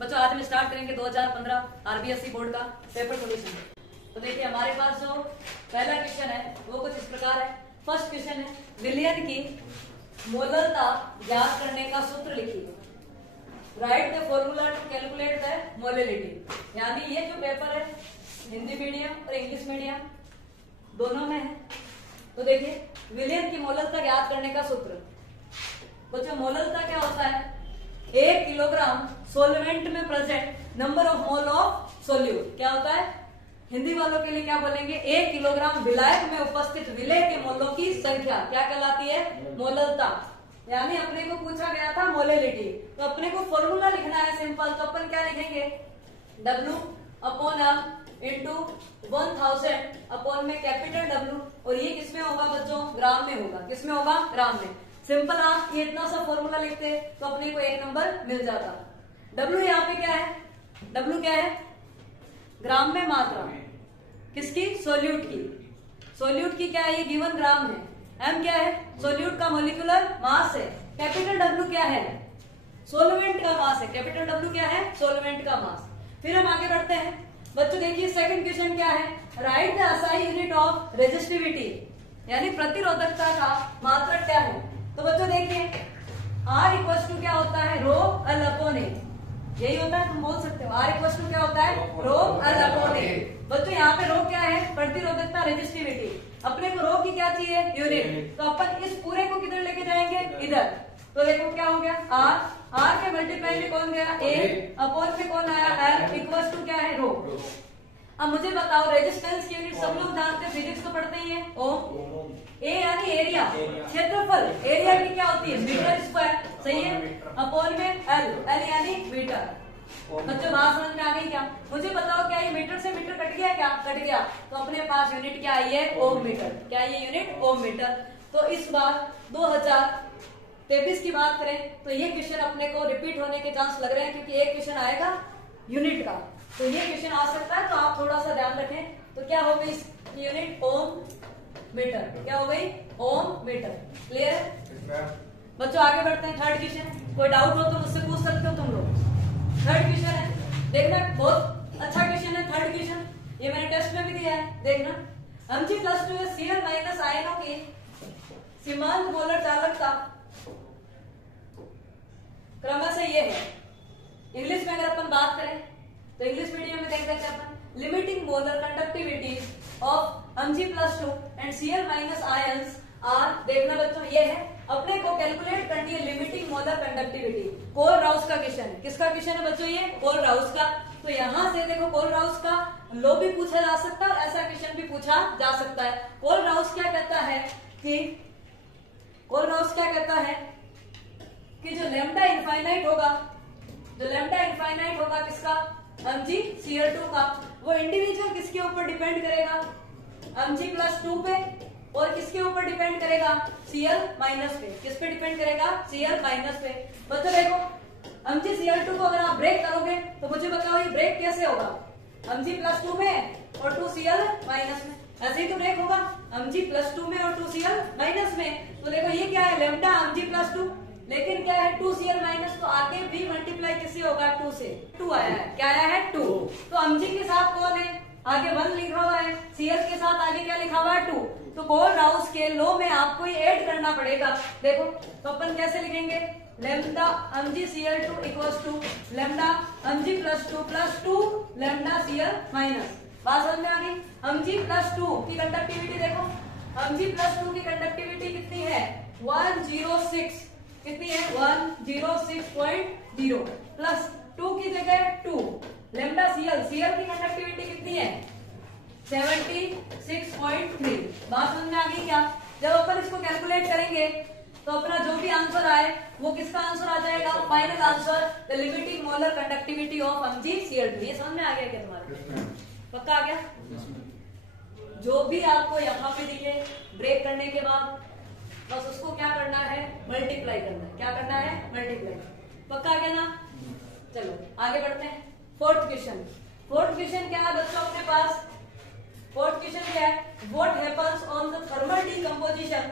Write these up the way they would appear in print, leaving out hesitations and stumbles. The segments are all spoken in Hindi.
बच्चों आज हम स्टार्ट करेंगे 2015 आरबीएसई बोर्ड का पेपर सोल्यूशन। तो देखिए हमारे पास जो पहला क्वेश्चन है वो कुछ इस प्रकार है। फर्स्ट क्वेश्चन है विलयन की मोलरता ज्ञात करने का सूत्र लिखिए। Write the formula to calculate the molality. यानी ये जो पेपर है हिंदी मीडियम और इंग्लिश मीडियम दोनों में है। तो देखिए विलयन की मोलरता ज्ञात करने का सूत्र। बच्चों मोलरता क्या होता है? 1 किलोग्राम सोलवेंट में present number of mole of solute. क्या होता है? हिंदी वालों के लिए क्या बोलेंगे? 1 किलोग्राम विलायक में उपस्थित विलय के मोलों की संख्या क्या कहलाती है? मोलरता। यानी अपने को पूछा गया था मोलैलिटी, तो अपने को फॉर्मूला लिखना है सिंपल। तो अपन क्या लिखेंगे? W upon M into 1000 upon में कैपिटल W, और ये किसमें होगा बच्चों? ग्राम में होगा। किसमें होगा? ग्राम में। सिंपल आप ये इतना सा फॉर्मूला लिखते तो अपने को 1 नंबर मिल जाता। W यहाँ पे क्या है? W क्या है? ग्राम में मात्रा किसकी? सोल्यूट की। सोल्यूट की क्या है? ये गिवन ग्राम है। M क्या है? सोल्यूट का मोलिकुलर मास है। कैपिटल W क्या है? सोलवेंट का मास है। कैपिटल W क्या है? सोलवेंट का मास। फिर हम आगे बढ़ते हैं। बच्चों देखिए सेकंड क्वेश्चन क्या है? Right the acai unit of resistivity, यानी प्रतिरोधकता का मात्रक क्या है? तो बच्चों देखिए R इक्वल टू क्या होता है? रो अल अपॉन ए। यही होता है, तुम बोल सकते हो। R इक्वल टू क्या होता है? रो अल अपॉन ए। बच्चों यहाँ पे रो क्या है? प्रतिरोधकता, रेजिस्टिविटी। अपने को रो की क्या चाहिए? यूनिट। तो अपन इस पूरे को किधर लेके जाएंगे? इधर। तो देखो क्या हो गया? R के मल्टीप्लाई में कौन गया? A अपॉन में कौन आया? L इक्वल टू क्या है? रो। अब मुझे बताओ रेजिस्टेंस की यूनिट सब लोग जानते हैं, फिजिक्स तो पढ़ते ही है। ओम। ए यानी एरिया, क्षेत्रफल। एरिया की क्या होती है? Metre square. सही है। अपॉन में एल यानी मीटर। बच्चों बात समझ में आ गई क्या? मुझे बताओ क्या ये मीटर से मीटर कट गया? क्या कट गया? तो अपने पास यूनिट क्या आई है? ओम मीटर। क्या ये यूनिट? ओम मीटर। तो इस बार 2023 की बात करें तो ये क्वेश्चन अपने को रिपीट होने के चांस लग रहे हैं, क्योंकि एक क्वेश्चन आएगा यूनिट का, तो ये क्वेश्चन आ सकता है। तो आप थोड़ा सा ध्यान रखें। तो क्या हो गई इस यूनिट? ओम मीटर। क्या हो गई? ओम मीटर। क्लियर है? बच्चों आगे बढ़ते हैं। थर्ड क्वेश्चन, कोई डाउट हो तो मुझसे पूछ सकते हो तुम लोग। थर्ड क्वेश्चन है, देखना बहुत अच्छा क्वेश्चन है। थर्ड क्वेश्चन ये मैंने टेस्ट में भी दिया है, देखना। Mg प्लस 2 Cl माइनस आयनों की सीमांत मोलर चालकता क्रमशः ये है। इंग्लिश में अगर अपन बात करें तो इंग्लिश मीडियम में देख सकते हैं अपन limiting molar conductivity of Mg plus 2 and Cl minus ions are. देखना बच्चों ये है, अपने को कैलकुलेट करनी है limiting molar conductivity. Kohlrausch का क्वेश्चन है। किसका क्वेश्चन है बच्चों? ये कोल राउस का। तो यहाँ से देखो कोल राउस का लो भी पूछा जा सकता है और ऐसा क्वेश्चन भी पूछा जा सकता है। कोल राउस क्या कहता है कि जो लैम्डा इनफाइनाइट होगा, किसका? MgCl2 का, वो इंडिविजुअल किसके ऊपर डिपेंड करेगा? Mg प्लस 2 पे। और किसके ऊपर डिपेंड करेगा? Cl माइनस पे। किस पे डिपेंड करेगा? Cl माइनस पे। बच्चों देखो MgCl2 को अगर आप ब्रेक करोगे तो मुझे बताओ ये ब्रेक कैसे होगा? Mg प्लस 2 में और 2Cl माइनस में। ऐसे ही तो ब्रेक होगा, Mg प्लस 2 में और 2Cl माइनस में। तो देखो ये क्या है? लैम्डा Mg प्लस 2, लेकिन क्या है? 2Cl minus. तो आगे भी मल्टीप्लाई किससे होगा? 2 से। 2 आया है। क्या आया है? 2। तो Mg के साथ कौन है? आगे 1 लिखा हुआ है। Cl के साथ आगे क्या लिखा हुआ है? 2। तो कोल राउस के लो में आपको ये ऐड करना पड़ेगा। देखो तो अपन कैसे लिखेंगे? Lambda MgCl2 equals to lambda Mg plus 2 plus 2 lambda Cl minus. बात समझ में आ गई? Mg प्लस 2 की कंडक्टिविटी देखो, Mg प्लस 2 की कंडक्टिविटी कितनी है? 106। कितनी है? 106.0 प्लस 2 की जगह 2 लैम्डा Cl की कंडक्टिविटी कितनी है? 76.3। बात समझ में आ गई क्या? जब अपन इसको कैलकुलेट करेंगे तो अपना जो भी आंसर आए वो किसका आंसर आ जाएगा? Final answer the limiting molar conductivity of MgCl2। ये समझ में आ गया क्या तुम्हारे? पक्का आ गया? जो भी आपको यहाँ पे दिखे ब्रेक करने के बाद बस उसको क्या करना है? मल्टीप्लाई करना है। क्या करना है? मल्टीप्लाई। पक्का आ गया ना? चलो आगे बढ़ते हैं। फोर्थ क्वेश्चन क्या है बच्चों अपने पास? फोर्थ क्वेश्चन क्या है? What happens on the thermal decomposition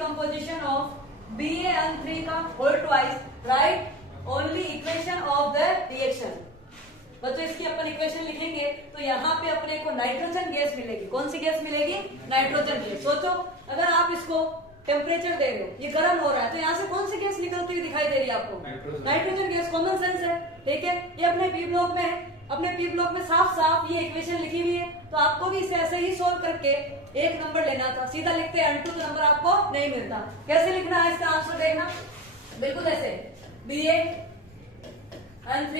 composition of BaN3 का whole twice, right only equation of the reaction. बच्चों इसकी अपन इक्वेशन लिखेंगे तो यहाँ पे अपने को नाइट्रोजन गैस मिलेगी। कौन सी गैस मिलेगी? Nitrogen gas. सोचो अगर आप इसको टेम्परेचर दे रहे हो, ये गर्म हो रहा है, तो यहाँ से कौन सी गैस निकलती हुई दिखाई दे रही है आपको? Nitrogen gas. कॉमन सेंस है, ठीक है। ये अपने पी ब्लॉक में है, अपने पी ब्लॉक में साफ साफ ये इक्वेशन लिखी हुई है, तो आपको भी इसे ऐसे ही सोल्व करके एक नंबर लेना था। सीधा लिखते हैं N2 तो नंबर आपको नहीं मिलता। कैसे लिखना है इसका आंसर देखना, बिल्कुल ऐसे BaN3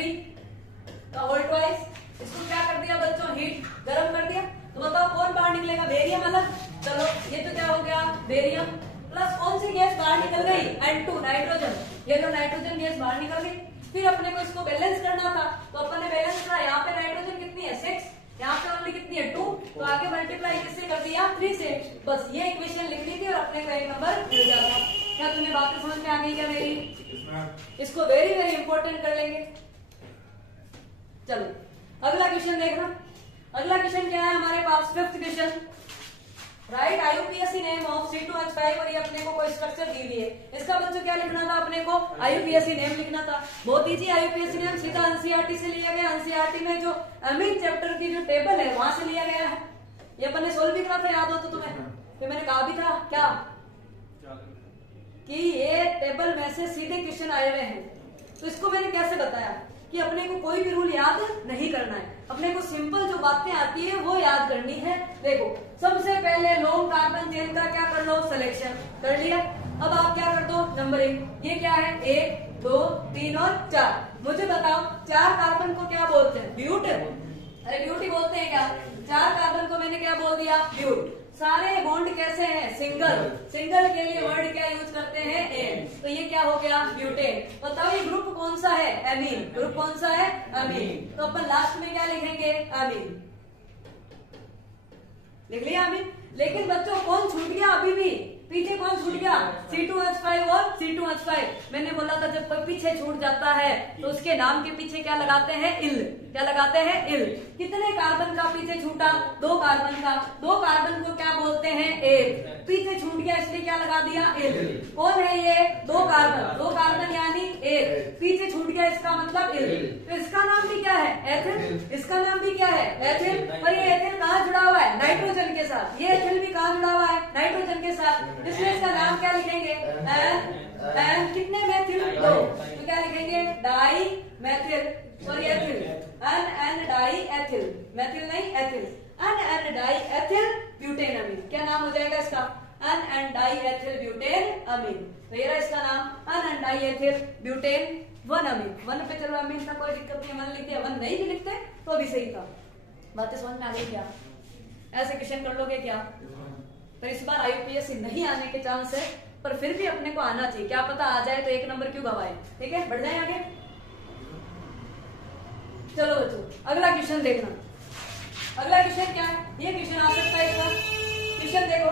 का होल ट्वाइस। इसको क्या कर दिया बच्चों? हीट, गर्म कर दिया। तो बताओ कौन बाहर निकलेगा? बेरियम अलग। चलो ये तो क्या हो गया? बेरियम प्लस कौन सी गैस बाहर निकल गई? N2 nitrogen. ये जो नाइट्रोजन गैस बाहर निकल गई। फिर अपने को इसको बैलेंस करना था, तो अपन ने बैलेंस करा। यहाँ पे नाइट्रोजन कितनी है? 6, यहाँ पे ओनली कितनी है? 2। तो आगे मल्टीप्लाई किससे कर दिया? 3 से। बस ये इक्वेशन लिख ली थी और अपने को एक नंबर मिल जाता। क्या तुम्हें बातें समझ में आ गई क्या मेरी? इसको वेरी वेरी इंपॉर्टेंट कर लेंगे। चलो अगला क्वेश्चन देखना। अगला क्वेश्चन क्या है हमारे पास? 5th question, right IUPAC name of C2H5 और ये अपने को कोई स्ट्रक्चर दी हुई है। इसका बच्चों क्या लिखना था अपने को? IUPAC नेम लिखना था। बहुत इजी। IUPAC नेम सीधा NCERT से लिया गया। NCERT में जो अमीन चैप्टर की जो टेबल है वहां से लिया गया है। ये अपन ने सोल्व भी करा था, याद हो तो तुम्हें? फिर मैंने कहा भी था क्या कि ये टेबल में से सीधे क्वेश्चन आए हुए हैं। तो इसको मैंने कैसे बताया कि अपने को कोई भी रूल याद नहीं करना है, अपने को सिंपल जो बातें आती है वो याद करनी है। देखो सबसे पहले लॉन्ग कार्बन चेन का क्या कर लो? सिलेक्शन कर लिया। अब आप क्या कर दो? नंबरिंग। ये क्या है? 1 2 3 और 4। मुझे बताओ 4 कार्बन को क्या बोलते हैं? ब्यूट। अरे ब्यूट ही बोलते हैं क्या? 4 कार्बन को मैंने क्या बोल दिया? ब्यूट। सारे बॉन्ड कैसे हैं? सिंगल। सिंगल के लिए वर्ड क्या यूज करते हैं? एन। तो ये क्या हो गया? ब्यूटेन। बताओ ये ग्रुप कौन सा है? एमीन। ग्रुप कौन सा है? अमीन। तो अपन लास्ट में क्या लिखेंगे? अमीन। लिख लिया अमीन। लेकिन बच्चों कौन छूट गया? अभी भी पीछे कौन छूट गया? C2H5 और C2H5। मैंने बोला था जब कोई पीछे छूट जाता है तो उसके नाम के पीछे क्या लगाते हैं? इल। क्या लगाते हैं? इल। कितने कार्बन का पीछे छूटा? 2 कार्बन का। 2 कार्बन को क्या बोलते हैं? एक। पीछे छूट गया इसलिए क्या लगा दिया? इल। कौन है ये? 2 कार्बन। 2 कार्बन यानी एक। पीछे छूट गया इसका मतलब इल। तो इसका नाम भी क्या है? एथिल। इसका नाम भी क्या है? एथिल। और ये एथिल कहाँ जुड़ा हुआ है? नाइट्रोजन के साथ। ये एथिल भी कहाँ जुड़ा हुआ है? नाइट्रोजन के साथ। इसलिए इसका नाम क्या लिखेंगे? एन। कितने मेथिल? 2। तो क्या लिखेंगे? Di methyl. और ethyl N di ethyl. Methyl नहीं ethyl. N di ethyl butane amine. क्या नाम हो जाएगा इसका? N di ethyl butane amine. तो ये रहा इसका नाम N di ethyl butane 1 amine. 1 पे चलो अमीन का कोई दिक्कत नहीं, 1 लिख दिया। 1 नहीं भी लिखते तो भी सही था। बातें समझ में आ गई क्या? ऐसे क्वेश्चन कर लोगे क्या? तो इस बार IUPAC नहीं आने के चांस है, पर फिर भी अपने को आना चाहिए। क्या पता आ जाए तो एक नंबर क्यों गवाए। ठीक है, बढ़ जाए आगे। चलो बच्चों अगला क्वेश्चन देखना। अगला क्वेश्चन क्या है? ये क्वेश्चन आ सकता है इस बार। क्वेश्चन देखो,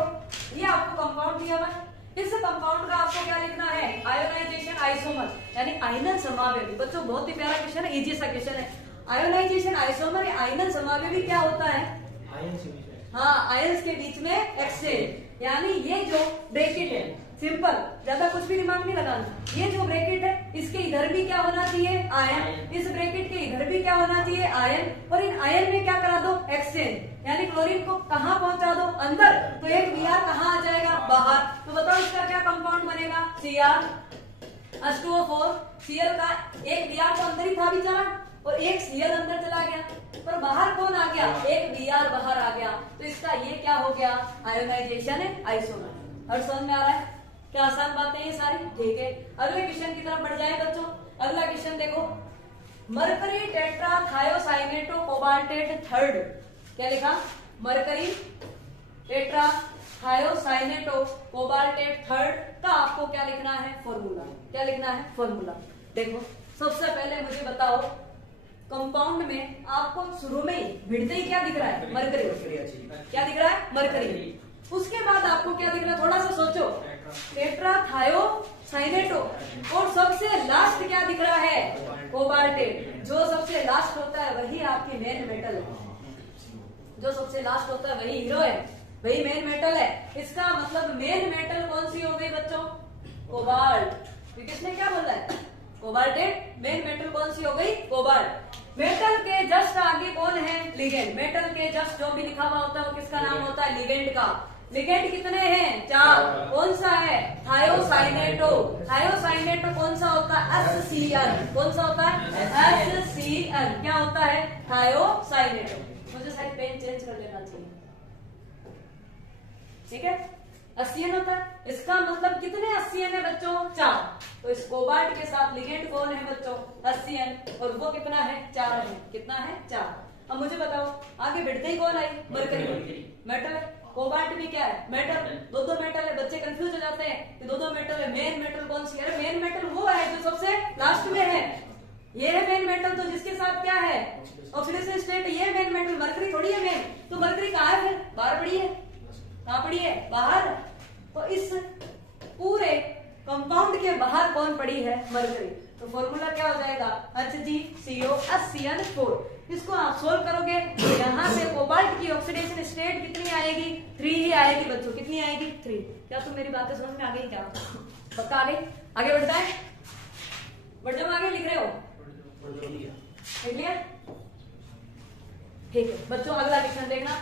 ये आपको कंपाउंड दिया हुआ है। इस कंपाउंड का आपको क्या लिखना है? आयोनाइजेशन आइसोमर यानी आयनन समावेवी। बच्चों बहुत ही प्यारा क्वेश्चन है, इजी सा क्वेश्चन है। आयोनाइजेशन आइसोमर आयनन समावेवी क्या होता है? हाँ, आयंस के बीच में एक्सचेंज। यानी ये जो ब्रैकेट है, सिंपल, ज्यादा कुछ भी दिमाग नहीं लगाना। ये जो ब्रैकेट है इसके इधर भी क्या होना चाहिए? आयन। इस ब्रैकेट के इधर भी क्या होना चाहिए? आयन। और इन आयन में क्या करा दो? एक्सचेंज। यानी क्लोरीन को कहाँ पहुंचा दो? अंदर। तो एक Br कहाँ आ जाएगा? बाहर। तो बताओ इसका क्या कंपाउंड बनेगा? Cr H2O4। Cl का एक Br तो अंदर ही था बेचारा और एक Cl अंदर चला गया, पर बाहर कौन आ गया? एक Br बाहर आ गया। तो इसका ये क्या हो गया? आयोनाइजेशन है आइसोमर। और समझ में आ रहा है? क्या आसान बातें ये सारी? ठीक है, अगले क्वेश्चन की तरफ बढ़ जाए बच्चों। अगला क्वेश्चन देखो, mercury tetra thiocyanato cobaltate third. क्या लिखा? Mercury tetra thiocyanato cobaltate third का आपको क्या लिखना है? फॉर्मूला। क्या लिखना है? फॉर्मूला। देखो सबसे पहले मुझे बताओ कंपाउंड में आपको शुरू में ही भिड़ते ही क्या दिख रहा है? मरकरी। क्या दिख रहा है? मरकरी। उसके बाद आपको क्या दिख रहा है? थोड़ा सा सोचो। टेट्रा थायोसाइनेटो और सबसे लास्ट क्या दिख रहा है? कोबाल्टेट। जो सबसे लास्ट होता है वही आपकी मेन मेटल है। जो सबसे लास्ट होता है वही हीरो है। भाई मेन मेटल है, इसका मतलब मेन मेटल कौन सी हो गई बच्चों? कोबाल्ट। किसने क्या बोला है? कोबाल्टेट मेन मेटल कौन सी हो गई? कोबाल्ट। मेटल के जस्ट आगे कौन है? लिगेंड। मेटल के जस्ट जो भी लिखा हुआ होता है वो किसका नाम होता है? लिगेंड का। लिगेंड कितने हैं? 4। कौन सा है? थायोसाइनेटो। थायोसाइनेटो कौन सा होता है? HCl। कौन सा होता है? HCl। क्या होता है? थायोसाइनेटो। मुझे शायद पेन चेंज कर लेना चाहिए, ठीक है। HCl होता है, इसका मतलब कितने HCl है बच्चों? 4। तो इस कोबाल्ट के साथ लिगेंड कौन है बच्चों? HCl। और वो कितना है? 4 है। कितना है? 4। अब मुझे बताओ आगे बढ़ते ही कौन आई? मरकरी। मेटल है। कोबाल्ट भी क्या है? मेटल। दो मेटल है। बच्चे कंफ्यूज हो जाते हैं कि दो मेटल है, मेन मेटल कौन सी है? मेन मेटल वो है जो सबसे लास्ट में है। ये है मेन मेटल, तो जिसके साथ क्या है? Oxidation state. ये मेन मेटल, मरकरी थोड़ी है मेन। तो मरकरी कहाँ है फिर? बाहर पड़ी है। कहाँ पड़ी है? बाहर। तो इस पूरे कंपाउंड के बाहर कौन पड़ी है? मरकरी। तो फॉर्मूला क्या हो जाएगा? HgCO HCl4। इसको आप सोल्व करोगे तो यहाँ से कोबाल्ट की ऑक्सीडेशन स्टेट कितनी आएगी? 3 ही आएगी बच्चों। कितनी आएगी? 3। क्या तुम मेरी बातें समझ में आ गई? क्या पक्का आ गई? आगे बढ़ता है, बढ़ जाओ आगे। लिख रहे हो? लिख लिया? ठीक है बच्चों, अगला क्वेश्चन देखना।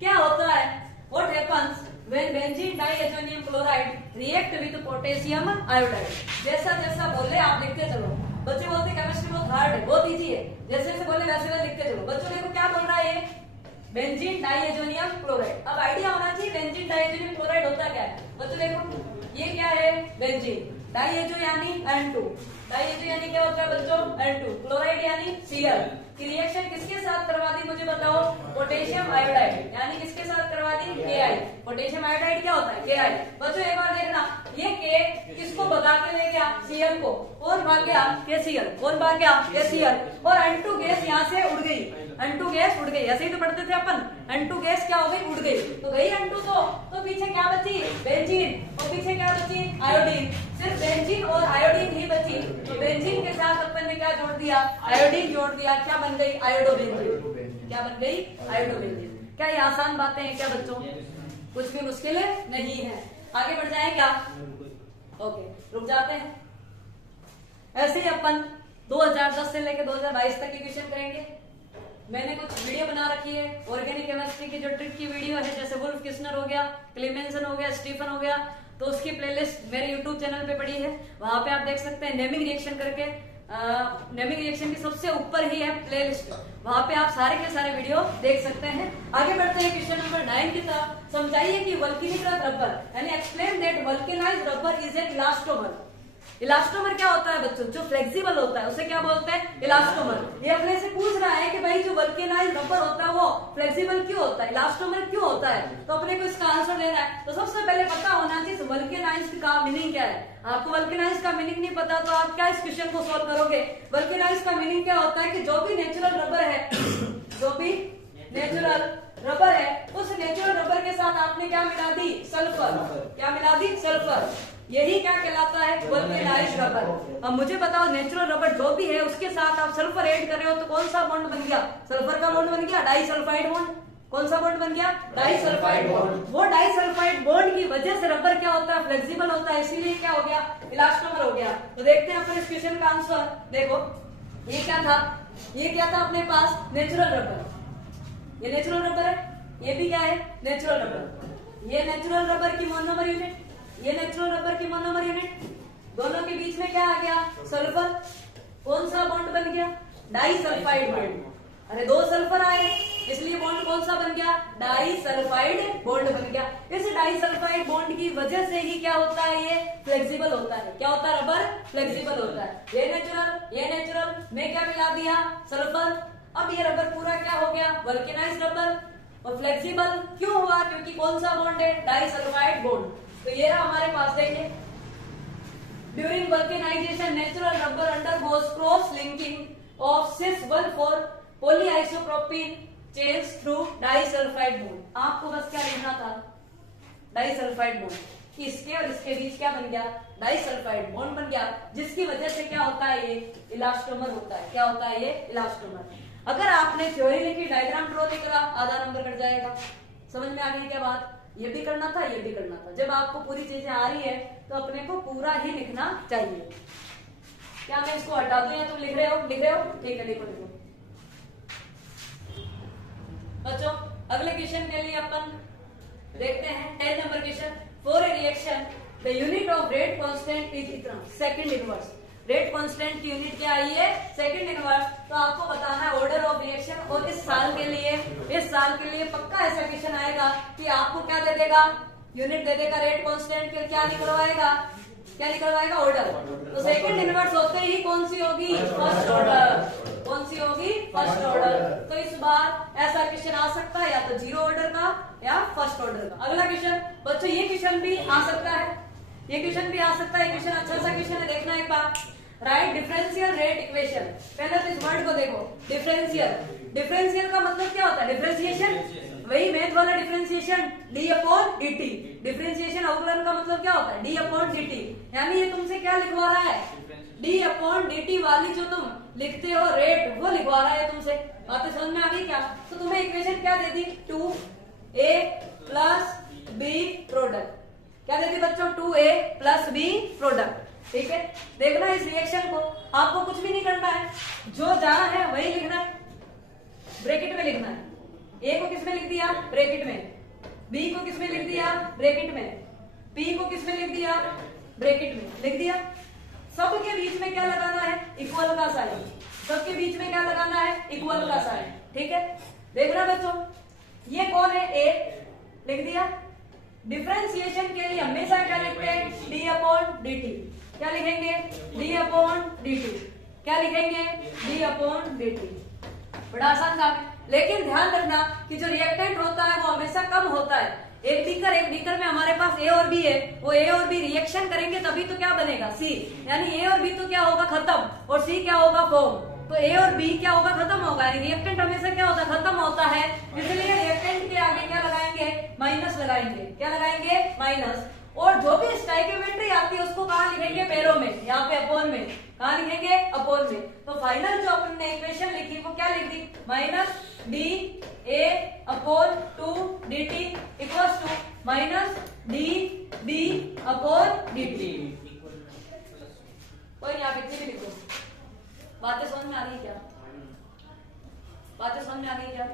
क्या होता है? What happens when benzene diazonium chloride react with potassium iodide? जैसा जैसा बोले आप लिखते चलो। बच्चे बोलते केमिस्ट्री बहुत हार्ड है, बहुत इजी है। जैसे जैसे बोले वैसे वैसे लिखते चलो। बच्चों देखो क्या बोल रहा है ये? Benzene diazonium chloride. अब आइडिया होना चाहिए बेंजीन डाइएजोनियम क्लोराइड होता क्या है। बच्चों देखो ये क्या है? बेंजीन। डाइएजो यानी N2। डाइएजो यानी क्या होता है बच्चों? N2। क्लोराइड यानी Cl। की रिएक्शन किसके साथ करवा दी मुझे बताओ? Potassium iodide. यानी किसके साथ करवा दी? Ki। पोटेशियम आयोडाइड क्या होता है? Ki। बच्चों एक बार देखना, ये K किसको भगा के ले गया? Cl को। कौन भाग गया? KCl। कौन भाग गया? KCl। और N2 गैस यहाँ से उड़ गई। N2 गैस उड़ गई। ऐसे ही तो पढ़ते थे अपन। N2 गैस क्या हो गई? उड़ गई। तो गई N2 तो पीछे क्या बची? बेंजीन। और पीछे क्या बची? आयोडीन। सिर्फ बेंजीन और आयोडीन ही बची। तो बेंजीन के साथ अपन ने क्या जोड़ दिया? आयोडीन जोड़ दिया। क्या बन गई? आयोडोबेंजीन। क्या बन गई? आयोडोबेंजीन। क्या ये आसान बातें हैं क्या बच्चों? कुछ भी मुश्किल नहीं है। आगे बढ़ जाए क्या? ओके, रुक जाते हैं। ऐसे ही अपन 2010 से लेकर 2022 तक के क्वेश्चन करेंगे। मैंने कुछ वीडियो बना रखी है ऑर्गेनिक केमिस्ट्री की, जो ट्रिक की वीडियो है, जैसे वुल्फ किस्नर हो गया, क्लेमेंसन हो गया, स्टीफन हो गया, तो उसकी प्लेलिस्ट मेरे यूट्यूब चैनल पे पड़ी है। वहां पे आप देख सकते हैं नेमिंग रिएक्शन करके। नेमिंग रिएक्शन की सबसे ऊपर ही है प्लेलिस्ट, वहां पे आप सारे के सारे वीडियो देख सकते हैं। आगे बढ़ते हैं क्वेश्चन नंबर 9 की तरफ। समझाइए कि वल्केनिक रबर यानी explain that vulcanised rubber is an elastomer. Elastomer क्या होता है बच्चों? जो फ्लेक्सिबल होता है उसे क्या बोलते हैं? इलास्टोमर। ये अपने से पूछ रहा है कि भाई जो वल्केनाइज्ड रबर होता है वो फ्लेक्सिबल क्यों होता है, इलास्टोमर क्यों होता है, तो अपने को इसका आंसर देना है। तो सबसे पहले पता होना चाहिए वल्केनाइज्ड का मीनिंग क्या है। आपको वल्केनाइज्ड का मीनिंग नहीं पता तो आप क्या इस क्वेश्चन को सोल्व करोगे? वल्केनाइज्ड का मीनिंग क्या होता है कि जो भी नेचुरल रबर है, जो भी नेचुरल रबर है, उस नेचुरल रबर के साथ आपने क्या मिला दी? सल्फर। क्या मिला दी? सल्फर। यही क्या कहलाता है? Vulcanised rubber. अब मुझे बताओ नेचुरल रबर जो भी है उसके साथ आप सल्फर ऐड कर रहे हो तो कौन सा बॉन्ड बन गया? सल्फर का बॉन्ड बन गया, डाइसल्फाइड बॉन्ड। कौन सा बॉन्ड बन गया? Disulphide bond. वो डाइसल्फाइड बॉन्ड की वजह से रबर क्या होता है? फ्लेक्सिबल होता है, इसीलिए क्या हो गया? इलास्टोमर हो गया। तो देखते हैं अपन इस क्वेश्चन का आंसर। देखो ये क्या था? ये क्या था अपने पास? Natural rubber. ये नेचुरल रबर है, ये भी क्या है? Natural rubber. ये नेचुरल रबर की मोनोमर यूनिट, ये नेचुरल रबर की मोनोमर यूनिट, दोनों के बीच में क्या आ गया? सल्फर। कौन सा बॉन्ड बन गया? Disulphide bond. अरे दो सल्फर आए इसलिए बॉन्ड कौन सा बन गया? डाइसल्फाइड बॉन्ड बन गया। इस डाइसल्फाइड बॉन्ड की वजह से ही क्या होता है? ये फ्लेक्सिबल होता है। क्या होता है? रबर फ्लेक्सिबल होता है। ये नेचुरल में क्या मिला दिया? सल्फर। अब ये रबर पूरा क्या हो गया? Vulcanised rubber. और फ्लेक्सिबल क्यों हुआ? क्योंकि कौन सा बॉन्ड है? Disulphide bond. तो ये रहा हमारे पास। देखिए during vulcanisation natural rubber undergoes cross linking of सिस-1,4 polyisoprene chains through disulphide bond. आपको बस क्या लिखना था? Disulphide bond. इसके और इसके बीच क्या बन गया? डाइसल्फाइड बॉन्ड बन गया, जिसकी वजह से क्या होता है? ये इलास्टोमर होता है। क्या होता है? ये इलास्टोमर। अगर आपने थ्योरी लिखी, डायग्राम ड्रॉ नहीं करा, आधा नंबर कट जाएगा। समझ में आ गई क्या बात? ये भी करना था, ये भी करना था। जब आपको पूरी चीजें आ रही है तो अपने को पूरा ही लिखना चाहिए। क्या मैं इसको हटा दूं या तुम लिख रहे हो? लिख रहे हो, ठीक है, लिखो लिखो। बच्चों अगले क्वेश्चन के लिए अपन देखते हैं 10 number question. For a reaction the unit of rate constant is इतना, सेकंड इनवर्स। रेट कांस्टेंट की यूनिट क्या आई है? Second inverse. तो आपको बताना है ऑर्डर ऑफ रिएक्शन। और इस साल के लिए पक्का ऐसा क्वेश्चन आएगा कि आपको क्या दे देगा? यूनिट दे देगा रेट कांस्टेंट के, क्या निकलवाएगा? क्या निकलवाएगा? ऑर्डर। तो सेकंड इनवर्स होते ही कौन सी होगी? First order. कौन सी होगी? First order. तो इस बार ऐसा क्वेश्चन आ सकता है या तो जीरो ऑर्डर का या फर्स्ट ऑर्डर का। अगला क्वेश्चन बच्चों, ये क्वेश्चन भी आ सकता है, ये क्वेश्चन भी आ सकता है। क्वेश्चन अच्छा सा क्वेश्चन है, देखना एक बार। Write differential rate equation. पहले तो इस वर्ड को देखो, डिफरेंशियल। डिफरेंशियल का मतलब क्या होता है? डिफरेंशिएशन, वही मैथ वाला differentiation, D upon D T. Differentiation अवकलन का मतलब क्या होता है? D upon D T. यानी ये तुमसे क्या लिखवा रहा है? डी अपॉन डी टी वाली जो तुम लिखते हो रेट, वो लिखवा रहा है तुमसे। बातें समझ में आ गई क्या? तो तुम्हें इक्वेशन क्या दे दी? 2a plus B product. क्या दे दी बच्चों? 2a plus B product. ठीक है, देखना इस रिएक्शन को, आपको कुछ भी नहीं करना है, जो जहां है वही लिखना है, ब्रैकेट में लिखना है। ए को किसमें लिख दिया? ब्रैकेट में। बी को किसमें लिख दिया? ब्रैकेट में। पी को किसमें लिख दिया? ब्रैकेट में लिख दिया। सबके बीच में क्या लगाना है? इक्वल का साइन। सबके बीच में क्या लगाना है? इक्वल का साइन। ठीक है, देखना बच्चों, ये कौन है? ए लिख दिया। डिफरेंशिएशन के लिए हमेशा क्या लिखते हैं? D upon D T. क्या लिखेंगे? D upon D T. क्या लिखेंगे? D upon D T. बड़ा आसान काम है, लेकिन ध्यान रखना कि जो रिएक्टेंट होता है वो हमेशा कम होता है। एक बीकर में हमारे पास ए और बी है, वो ए और बी रिएक्शन करेंगे तभी तो क्या बनेगा? सी। यानी ए और बी तो क्या होगा? खत्म। और सी क्या होगा? फॉर्म। तो ए और बी क्या होगा? खत्म होगा। यानी रिएक्टेंट हमेशा क्या होता है? खत्म होता है। इसलिए रिएक्टेंट के आगे क्या लगाएंगे? माइनस लगाएंगे। क्या लगाएंगे? माइनस। और जो भी स्टाइकियोमेट्री आती है उसको कहाँ लिखेंगे? पैरों में, यहाँ पे अपोन में। कहाँ लिखेंगे? अपोन में। तो फाइनल जो अपन ने इक्वेशन लिखी वो क्या लिख दी? Minus D A upon 2 D T equals to minus D B upon D T. कोई नहीं, आप इतनी भी लिखो। बातें समझ में आ गई क्या? बातें समझ में आ गई क्या?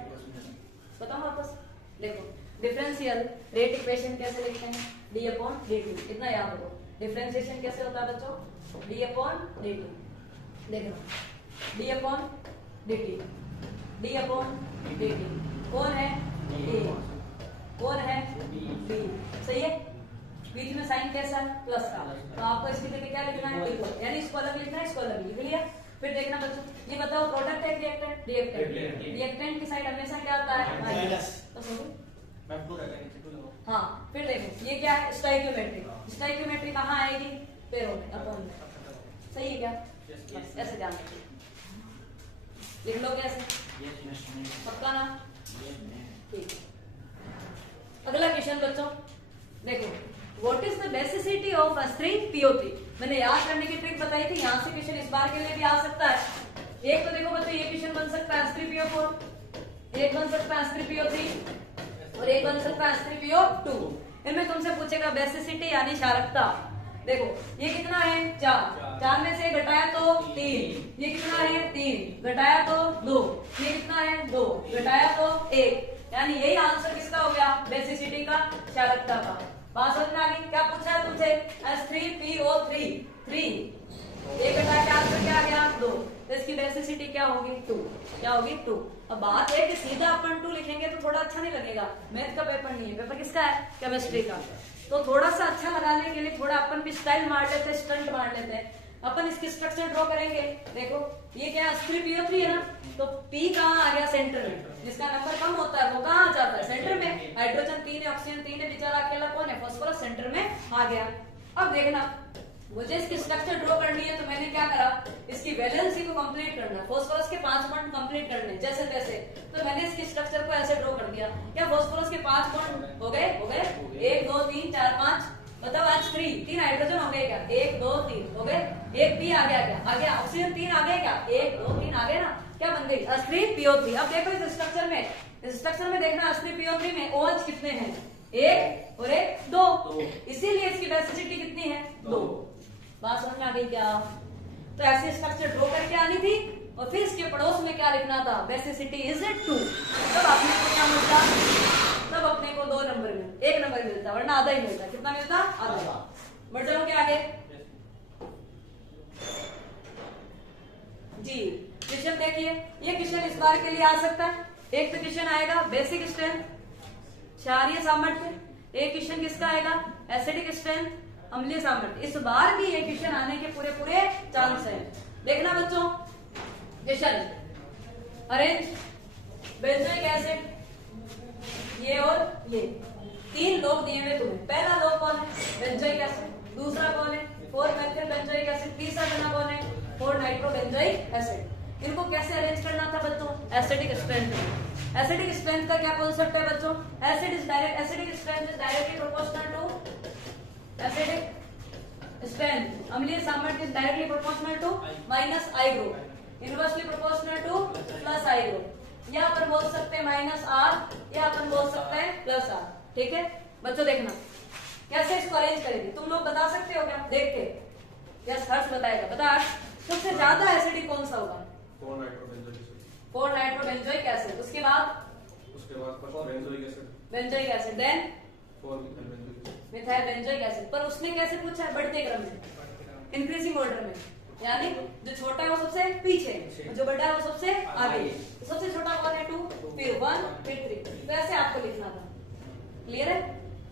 बताओ वापस। देखो, डिफरेंशियल रेट इक्वेशन कैसे लिखते हैं? D upon D T. इतना याद रखो। डिफरेंशिएशन कैसे होता है बच्चों? D upon D T. देखो, D upon D T, D upon D T. कौन है? ए। कौन है? बी। सही है। बीच में साइन कैसा है? प्लस का। तो आपको इसकी जगह क्या लिखना है? इक्वल। यानी इसको अलग लिखना है, इसको अलग लिख लिया। फिर देखना बच्चों, ये बताओ प्रोडक्ट है रिएक्टेंट? रिएक्टेंट। रिएक्टेंट की साइड हमेशा क्या आता है? माइनस। तो सही। हाँ, फिर देखो ये क्या है? स्टाइकियोमेट्री। स्टाइकियोमेट्री कहाँ आएगी? पैरों में, अपोन में। सही है क्या? ऐसे ध्यान रखिए, लिख लो कैसे? पक्का ना? ठीक है। अगला क्वेश्चन बच्चों देखो, what is the basicity of H3PO3? मैंने याद करने की ट्रिक बताई थी, यहाँ से क्वेश्चन इस बार के लिए भी आ सकता है। एक तो देखो बच्चों, ये क्वेश्चन बन सकता है H3PO4, एक बन सकता है H3PO3 और एक बन सकता है H3PO2। इनमें तुमसे पूछेगा बेसिसिटी यानी क्षारकता। देखो ये कितना है? 4, 4 में से घटाया तो 3, ये कितना है? 3 घटाया तो 2, ये कितना है? 2 घटाया तो 1, यानी यही आंसर किसका हो गया? बेसिसिटी का, क्षारकता का। बात समझ में आ गई? क्या पूछा है तुमसे? H3PO3 3, एक घटाया के आंसर क्या आ गया? 2, तो इसकी बेसिसिटी क्या होगी? 2। क्या होगी? 2। अब बात है कि सीधा अपन 2 लिखेंगे तो थोड़ा अच्छा नहीं लगेगा। मैथ का पेपर नहीं है, पेपर किसका है? केमिस्ट्री का। तो थोड़ा सा अच्छा लगाने के लिए थोड़ा अपन भी स्टाइल मार लेते हैं, स्टंट मार लेते हैं। अपन इसकी स्ट्रक्चर ड्रॉ करेंगे। देखो ये क्या है? H3PO3 है ना, तो P कहाँ आ गया? सेंटर में। जिसका नंबर कम होता है वो कहाँ आ जाता है? सेंटर में। हाइड्रोजन 3 है, ऑक्सीजन 3 है, बेचारा अकेला कौन है? फास्फोरस सेंटर में आ गया। अब देखना, मुझे इसकी स्ट्रक्चर ड्रॉ करनी है तो मैंने क्या करा? इसकी वैलेंसी को कंप्लीट करना है, फास्फोरस के 5 बॉन्ड कंप्लीट करने जैसे तैसे। तो मैंने इसकी स्ट्रक्चर को ऐसे ड्रॉ कर दिया। क्या फास्फोरस के 5 बॉन्ड हो गए? हो गए। 1 2 3 4 5। बताओ आज 3 हाइड्रोजन हो गए क्या? 1 2 3 हो गए। एक P आ गया क्या? आ गया। ऑक्सीजन 3 आ गए क्या? 1 2 3 आ गए ना। क्या बन गई? H3PO3। अब देखो इस स्ट्रक्चर में देखना, H3PO3 में OH कितने हैं? 1 और 1 2, इसीलिए इसकी बेसिसिटी कितनी है 2। बात समझ में आ गई क्या? तो ऐसे स्ट्रक्चर ड्रॉ करके आनी थी और फिर इसके पड़ोस में क्या लिखना था, बेसिसिटी इज 2। तब आपने को क्या मिलता, तब अपने को 2 नंबर में 1 नंबर मिलता, वरना आधा ही मिलता। कितना मिलता, आधा। बढ़ जाओ क्या आगे जी। क्वेश्चन देखिए, ये क्वेश्चन इस बार के लिए आ सकता है। एक तो क्वेश्चन आएगा बेसिक स्ट्रेंथ, क्षारीय सामर्थ्य। एक क्वेश्चन किसका आएगा, एसिडिक स्ट्रेंथ, अम्लीय सामर्थ्य। इस बार भी ये क्वेश्चन आने के पूरे पूरे चांस है। देखना बच्चों, क्वेश्चन अरेंज बेंजोइक एसिड, ये और ये 3 लोग दिए हुए तुम्हें। पहला लोग कौन है, बेंजोइक एसिड। दूसरा कौन है, 4-मेथिल बेंजोइक एसिड। तीसरा जना कौन है, 4-नाइट्रो बेंजोइक एसिड। इनको कैसे अरेंज करना था बच्चों, एसिडिक स्ट्रेंथ। एसिडिक स्ट्रेंथ का क्या कॉन्सेप्ट है बच्चों, acidic strength is directly proportional to acidic strength. अम्लीय सामर्थ्य is directly proportional to minus I group, inversely proportional to plus I group. या अपन बोल सकते हैं माइनस आर, या अपन बोल सकते हैं प्लस आर। ठीक है बच्चों, देखना कैसे इसको अरेंज करेंगे। तुम लोग बता सकते हो क्या, देख के? यस, हर्ष बताएगा। बता, सबसे ज्यादा एसिडिक कौन सा होगा, 4-नाइट्रो बेंजोइक एसिड। उसके बाद बेंजोइक एसिड, देन 4-मिथाइल बेंजोइक एसिड। पर उसने कैसे पूछा है, बढ़ते क्रम में, इंक्रीजिंग ऑर्डर में। यानी जो छोटा है वो सबसे पीछे, जो बड़ा है वो सबसे आगे। तो सबसे छोटा कौन है, 2, फिर 1, फिर 3। तो ऐसे आपको लिखना था। क्लियर है?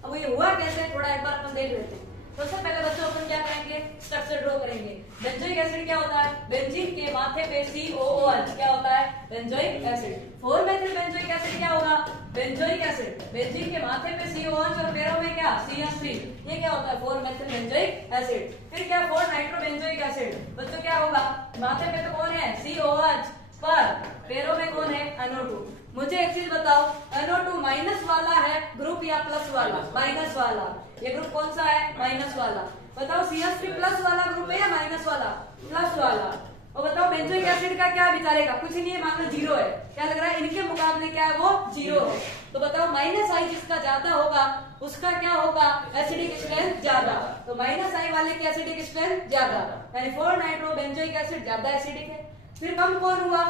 अब ये हुआ कैसे, थोड़ा एक बार अपन देख लेते हैं। सबसे पहले बच्चों अपन क्या करेंगे, स्ट्रक्चर ड्रॉ करेंगे। बेंजोइक एसिड क्या होता है, बेंजीन के माथे पे COOH क्या होता है, बेंजोइक एसिड। 4-मेथिल बेंजोइक एसिड क्या होगा, बेंजोइक एसिड। बेंजीन के माथे पे COOH और पैरों में क्या, CH3। ये क्या होता है, 4-मेथिल बेंजोइक एसिड। फिर क्या, 4-नाइट्रो बेंजोइक एसिड। बच्चों क्या होगा, माथे पे तो कौन है, COOH, पर पैरों में कौन है, NO2। मुझे एक चीज बताओ, NO2 माइनस वाला है ग्रुप या प्लस वाला, माइनस वाला। ये ग्रुप कौन सा है, माइनस वाला। बताओ CH3 प्लस वाला ग्रुप है या माइनस वाला, प्लस वाला। और बताओ बेंजोइक एसिड का क्या विचार है, कुछ नहीं है, मान लो 0 है। क्या लग रहा है, इनके मुकाबले क्या है, वो 0 है। तो बताओ माइनस आई जिसका ज्यादा होगा उसका क्या होगा, एसिडिक स्ट्रेंथ ज्यादा। तो माइनस आई वाले की एसिडिक स्ट्रेंथ ज्यादा, यानी 4-नाइट्रो बेंजोइक एसिड ज्यादा एसिडिक है। फिर कम कौन हुआ,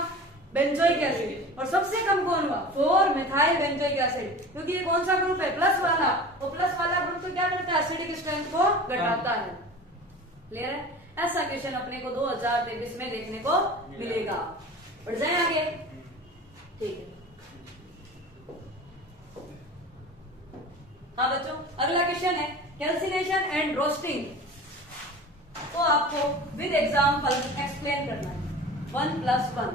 बेंजोइक एसिड। और सबसे कम कौन हुआ, 4-मिथाइल बेंजोइक एसिड। क्योंकि ये कौन सा ग्रुप है, प्लस वाला। और प्लस वाला ग्रुप तो क्या करता है, एसिडिक स्ट्रेंथ को घटाता है। क्लियर है? ऐसा क्वेश्चन अपने को 2023 में देखने को मिलेगा। बढ़ जाए आगे, ठीक है। हाँ बच्चों, अगला क्वेश्चन है कैल्सिनेशन एंड रोस्टिंग। तो आपको विद एग्जाम्पल एक्सप्लेन करना है। 1+1।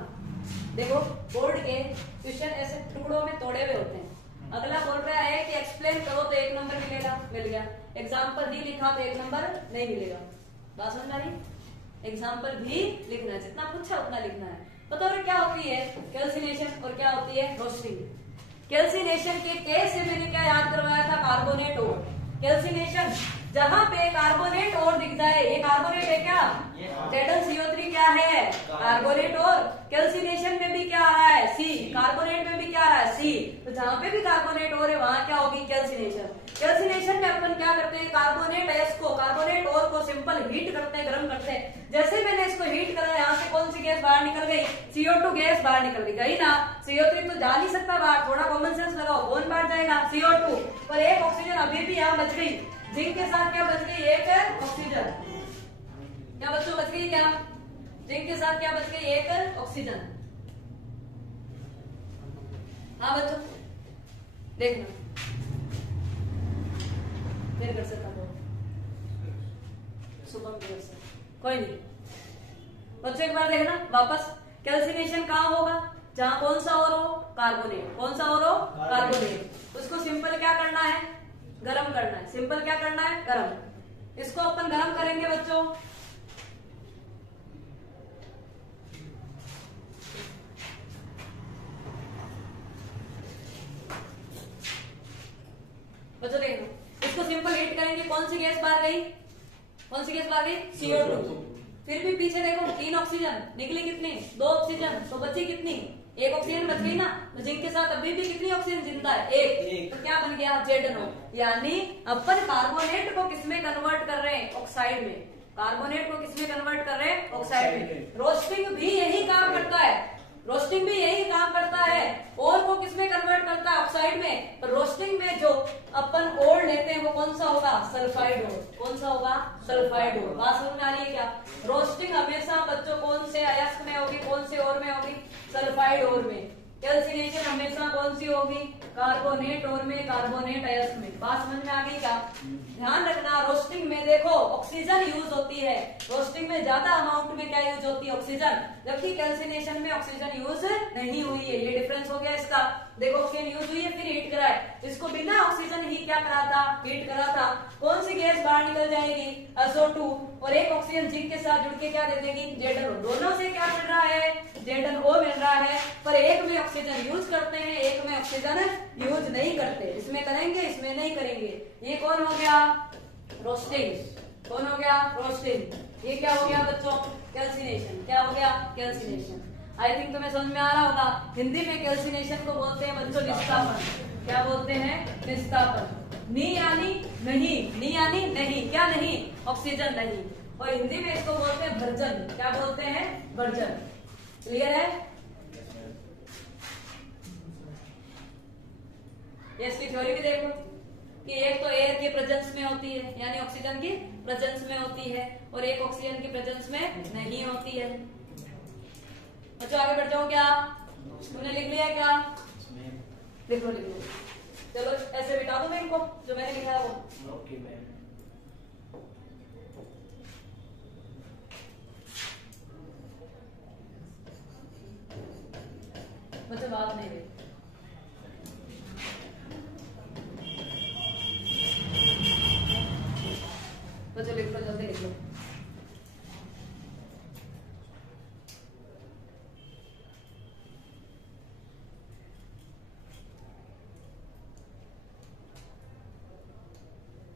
देखो बोर्ड के क्वेश्चन ऐसे टुकड़ों में तोड़े हुए होते हैं। अगला बोल रहा है कि एक्सप्लेन करो तो 1 नंबर मिलेगा, मिल गया। एग्जाम्पल भी लिखा तो 1 नंबर नहीं मिलेगा। बात समझ आ रही? एग्जाम्पल भी लिखना है, जितना पूछा उतना लिखना है। बताओ क्या होती है कैल्सिनेशन और क्या होती है रोस्टिंग। कैल्सिनेशन के के से मैंने क्या याद करवाया था, कार्बोनेट और। कैल्सिनेशन जहां पे कार्बोनेट और दिख जाए, ये कार्बोनेट है क्या, ZnCO3 क्या है, कार्बोनेट और। कैल्सिनेशन में भी क्या आ रहा है, C। कार्बोनेट में भी क्या आ रहा है, C। तो जहां पे भी कार्बोनेट और है वहां क्या होगी, कैल्सिनेशन। कैल्सिनेशन में अपन क्या करते हैं, कार्बोनेट एस को, कार्बोनेट और को सिंपल हीट करते हैं, गर्म करते हैं। जैसे मैंने इसको हीट करा, यहाँ से कौन सी गैस बाहर निकल गई, CO2 गैस बाहर निकल गई ना। CO3 तो जा नहीं सकता बाहर, थोड़ा कॉमन सेंस लगाओ, कौन बाहर जाएगा, CO2। पर एक ऑक्सीजन अभी भी यहाँ बच गई। जिंक के साथ क्या बच गई, एक ऑक्सीजन। क्या बच्चों बच गई, क्या जिंक के साथ क्या बच गई, एक ऑक्सीजन। हाँ बच्चों देखना, मेरे घर से था सुबह में से, कोई नहीं। बच्चों एक बार देखना वापस, कैल्सिनेशन कहाँ होगा, जहां कौन सा और हो, कार्बोनेट। कौन सा और हो, कार्बोनेट। उसको सिंपल क्या करना है, गरम करना है। सिंपल क्या करना है, गरम। इसको अपन गरम करेंगे बच्चों। बच्चों देखो, इसको सिंपल हीट करेंगे, कौन सी गैस बाहर गई, कौन सी गैस बाहर गई, CO2। फिर भी पीछे देखो 3 ऑक्सीजन निकली, कितनी, 2 ऑक्सीजन, तो बची कितनी, एक ऑक्सीजन बच गई ना, तो जिंक के साथ अभी भी कितनी ऑक्सीजन जिंदा है? एक। तो क्या बन गया? ZNO। यानी अपन कार्बोनेट को किसमें कन्वर्ट कर रहे हैं? ऑक्साइड में। कार्बोनेट को किसमें कन्वर्ट कर रहे हैं? ऑक्साइड में। रोस्टिंग भी यही काम करता है, रोस्टिंग भी यही काम करता है। और को किसमें कन्वर्ट करता है? ऑक्साइड में। तो रोस्टिंग में जो अपन ओर लेते हैं वो कौन सा होगा? Sulphide ore. कौन सा होगा? Sulphide ore. बात समझ में आ रही है क्या? रोस्टिंग हमेशा बच्चों कौन से अयस्क में होगी? कौन से ओर में होगी? सल्फाइड ओर में। कैल्सिनेशन हमेशा कौन सी होगी? कार्बोनेट ओर में, कार्बोनेट अयस्क में। बात समझ में आ गई क्या? ध्यान रखना, रोस्टिंग में देखो ऑक्सीजन यूज होती है, रोस्टिंग में ज्यादा अमाउंट में क्या यूज होती है? ऑक्सीजन, जबकि कैल्सिनेशन में ऑक्सीजन यूज नहीं हुई है। ये डिफरेंस हो गया इसका। देखो ऑक्सीजन यूज हुई है फिर हीट करा है, इसको बिना ऑक्सीजन ही क्या करा था? हीट करा था। कौन सी गैस बाहर निकल जाएगी? SO2। और एक ऑक्सीजन जिंक के साथ जुड़ के क्या दे देगी? ZNO। दोनों से क्या मिल रहा है? ZNO मिल रहा है। पर एक में ऑक्सीजन यूज करते हैं, एक में ऑक्सीजन यूज नहीं करते। इसमें करेंगे, इसमें नहीं करेंगे। ये कौन हो गया? रोस्टिंग। कौन हो गया? रोस्टिंग। ये क्या हो गया बच्चों? कैल्सिनेशन। क्या हो गया? कैल्सिनेशन। आई थिंक तुम्हें समझ में आ रहा होगा। हिंदी में कैल्सिनेशन को बोलते हैं बच्चों निस्तापन। क्या बोलते हैं? निस्तापन। नी यानी नहीं, नी यानी नहीं। क्या नहीं? ऑक्सीजन नहीं। और हिंदी में इसको बोलते हैं भर्जन। क्या बोलते हैं? भर्जन। क्लियर है? ये इसकी थ्योरी भी देखो कि एक तो एयर के प्रेजेंस में होती है, यानी ऑक्सीजन की प्रेजेंस में होती है, और एक ऑक्सीजन की प्रेजेंस में नहीं होती है। बच्चों आगे बढ़ जाओ। क्या तुमने लिख लिया? क्या लिख लो, लिख लो। चलो ऐसे बिठा दो मैं इनको, जो मैंने लिखा है वो। Okay ma'am. बच्चों बात नहीं हुई। बच्चों लिख लो, जल्दी लिख लो।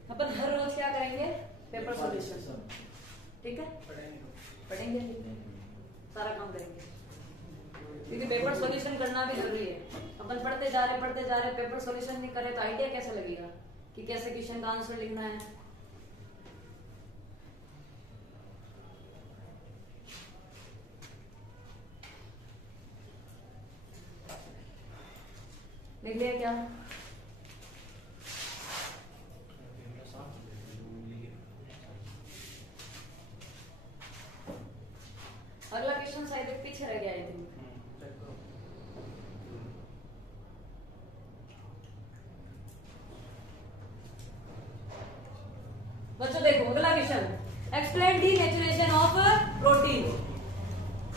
अपन हर रोज क्या करेंगे? Paper solution. ठीक है, पढ़ेंगे, सारा काम करेंगे, क्योंकि पेपर सॉल्यूशन करना भी जरूरी है। अपन पढ़ते जा रहे पेपर सॉल्यूशन नहीं करे तो आइडिया कैसे लगेगा कि कैसे क्वेश्चन का आंसर लिखना है? लिख लिया क्या? अगला क्वेश्चन शायद पीछे रह गया। आई थिंक बच्चों देखो अगला question, explain denaturation of protein.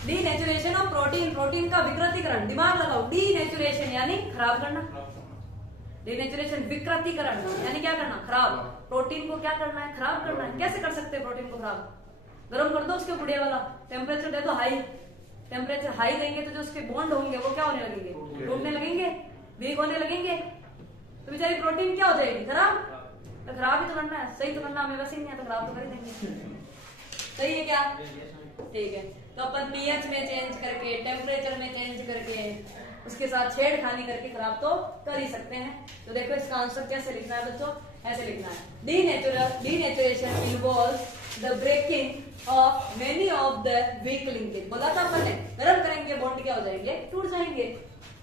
Denaturation of protein, protein का विकृतीकरण। दिमाग लगाओ, डीनेचुरेशन यानी खराब करना, डीनेचुरेशन विकृतीकरण यानी क्या करना? खराब। प्रोटीन को क्या करना है? खराब करना है। कैसे कर सकते हैं प्रोटीन को खराब? गर्म कर दो उसके बुढ़िया वाला, टेम्परेचर दे दो हाई। टेम्परेचर हाई देंगे तो जो उसके बॉन्ड होंगे वो क्या होने लगेंगे? टूटने लगेंगे, वीक होने लगेंगे, तो बेचारी प्रोटीन क्या हो जाएगी? खराब। तो खराब ही तो करना है, सही तो करना हमें वैसे ही नहीं है, तो खराब तो कर ही देंगे। सही है क्या? ठीक है, तो अपन पीएच में चेंज करके, टेम्परेचर में चेंज करके, उसके साथ छेड़खानी करके खराब तो कर ही सकते हैं। तो देखो इसका आंसर कैसे लिखना है बच्चों? ऐसे लिखना है, denaturation involves the breaking of many of the weak linkage. बोला था अपन ने, गर्म करेंगे बॉन्ड क्या हो जाएंगे? टूट जाएंगे।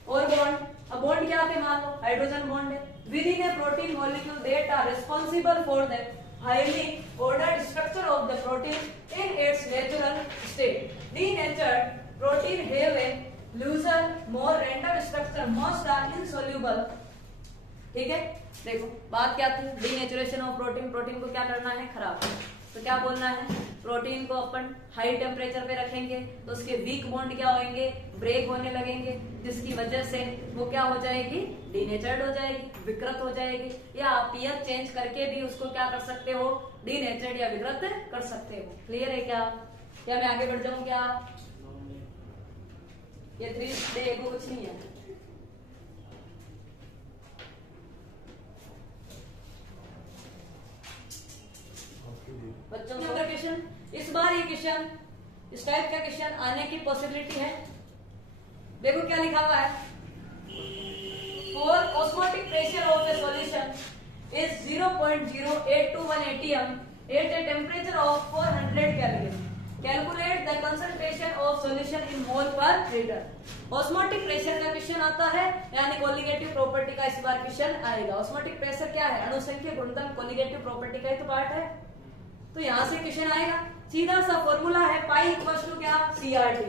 और बॉन्ड, अब बॉन्ड क्या है? मान लो हाइड्रोजन बॉन्ड है within a protein molecule that are responsible for the highly ordered structure of the protein in its natural state. Denatured protein have a looser, more random structure. Most are insoluble. ठीक है, देखो बात क्या थी? Denaturation of protein. प्रोटीन को क्या करना है? खराब। तो क्या बोलना है? प्रोटीन को अपन हाई टेम्परेचर पे रखेंगे तो उसके वीक बॉन्ड क्या होंगे? ब्रेक होने लगेंगे, जिसकी वजह से वो क्या हो जाएगी? डीनेचर्ड हो जाएगी, विकृत हो जाएगी। या आप पीएच चेंज करके भी उसको क्या कर सकते हो? डीनेचर्ड या विकृत कर सकते हो। क्लियर है क्या? क्या मैं आगे बढ़ जाऊं क्या? ये 3 डे को कुछ नहीं है। बच्चों का क्वेश्चन, इस बार ये क्वेश्चन, इस टाइप का क्वेश्चन आने की पॉसिबिलिटी है। देखो क्या लिखा हुआ है, for osmotic pressure of a solution is 0.0821 atm at a temperature of 400 Kelvin. Calculate the concentration of solution in mole per liter. Osmotic pressure का क्वेश्चन आता है, यानी कोलिगेटिव प्रॉपर्टी का इस बार क्वेश्चन आएगा। ऑस्मोटिक प्रेशर क्या है? अणुसंख्यक गुणधर्म कोलिगेटिव प्रॉपर्टी का ही तो पार्ट है, तो यहाँ से क्वेश्चन आएगा। सीधा सा फॉर्मूला है पाई इक्वल्स टू क्या, सीआरटी।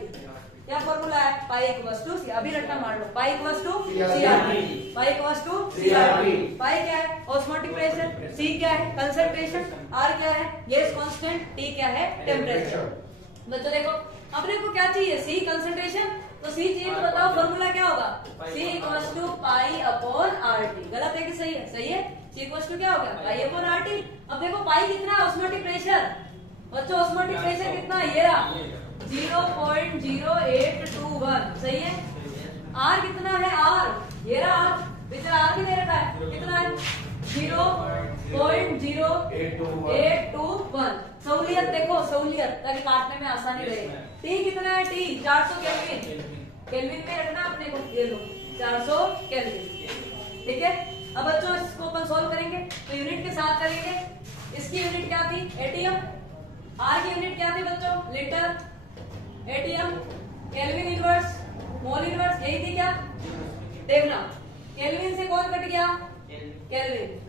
क्या फॉर्मूला है? पाई इक्वल्स टू सी, अभी रट्टा मार लो, pi equals to CRT, pi equals to CRT. Pi क्या है? ऑस्मोटिक प्रेशर, सी क्या है? कंसंट्रेशन, आर क्या है? गैस कांस्टेंट, टी क्या है? टेम्परेचर। बच्चों देखो, अपने को क्या चाहिए? सी कंसंट्रेशन, तो सी चाहिए तो बताओ फॉर्मूला क्या होगा? C equals to pi upon R T. गलत है कि सही है? सही है। सी इक्वल्स टू क्या हो गया? पाई अपॉन आर टी। अब देखो पाई कितना है? Osmotic pressure. बच्चों ऑस्मोटिक प्रेशर कितना है? ये रहा 0.0821, सही है। आर कितना है? आर ये रहा आर, बेचारा आर भी दे रखा है, कितना है? 0.0821। सहूलियत देखो, सहूलियत ताकि काटने में आसानी रहे। टी कितना है? टी 400 केल्विन, केल्विन में रखना अपने को, ये लो 400 केल्विन, ठीक है। अब बच्चों इसको अपन सोल्व करेंगे तो यूनिट के साथ करेंगे। इसकी यूनिट क्या थी? एटीएम। आर की यूनिट क्या थी बच्चों? Litre. ATM, kelvin inverse, mole inverse, यही थी क्या? देखना, केल्विन से कौन कट गया? केल्विन।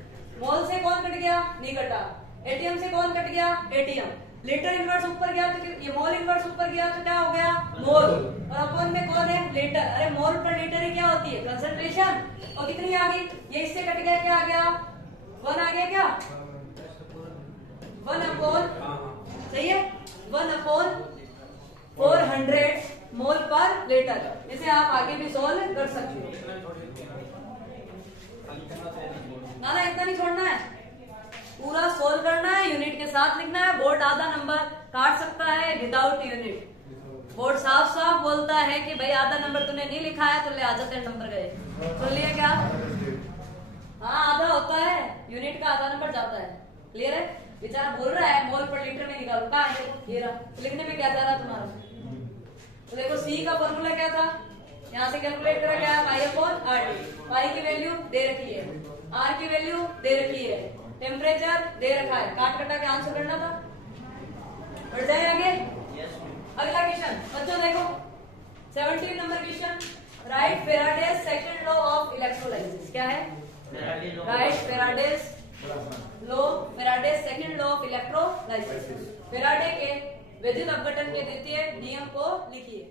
मोल से कौन कट गया? नहीं कटा। एटीएम से कौन कट गया? एटीएम। लीटर इनवर्स ऊपर गया तो ये मोल इनवर्स ऊपर गया तो क्या हो गया? मोल। और अपन में कौन है? लीटर। अरे मोल पर लीटर ही क्या होती है? कंसंट्रेशन। और कितनी आ गई? ये इससे कट गया, क्या आ गया? 1 आ गया क्या? 1 अपॉन, सही है, 1 अपॉन 400 मोल पर लीटर। इसे आप आगे भी सोल्व कर सकते हो। ना इतना नहीं छोड़ना है, पूरा सोल्व करना है, यूनिट के साथ लिखना है। बोर्ड आधा नंबर काट सकता है विदाउट यूनिट। बोर्ड साफ साफ बोलता है कि भाई आधा नंबर तूने नहीं लिखा है तो ले आजा, 10 नंबर गए। सुन लिया क्या? हाँ आधा होता है, यूनिट का आधा नंबर जाता है। क्लियर है? बेचारा बोल रहा है मोल पर लीटर में निकालो, कहाँ है? ये रहा। लिखने में क्या जा रहा तुम्हारा? तो देखो सी का फॉर्मूला क्या था? यहाँ से कैलकुलेट करा क्या? Pi upon R T. Pi की वैल्यू दे रखी है, आर की वैल्यू दे रखी है, टेम्परेचर दे रखा है। काट कटा के आंसर करना था। बढ़ जाए आगे। अगला क्वेश्चन बच्चों देखो, 17 number question. Right Faraday's second law of electrolysis. क्या है? Right Faraday's law, Faraday's second law of electrolysis. Faraday के विद्युत अपघटन के द्वितीय नियम को लिखिए।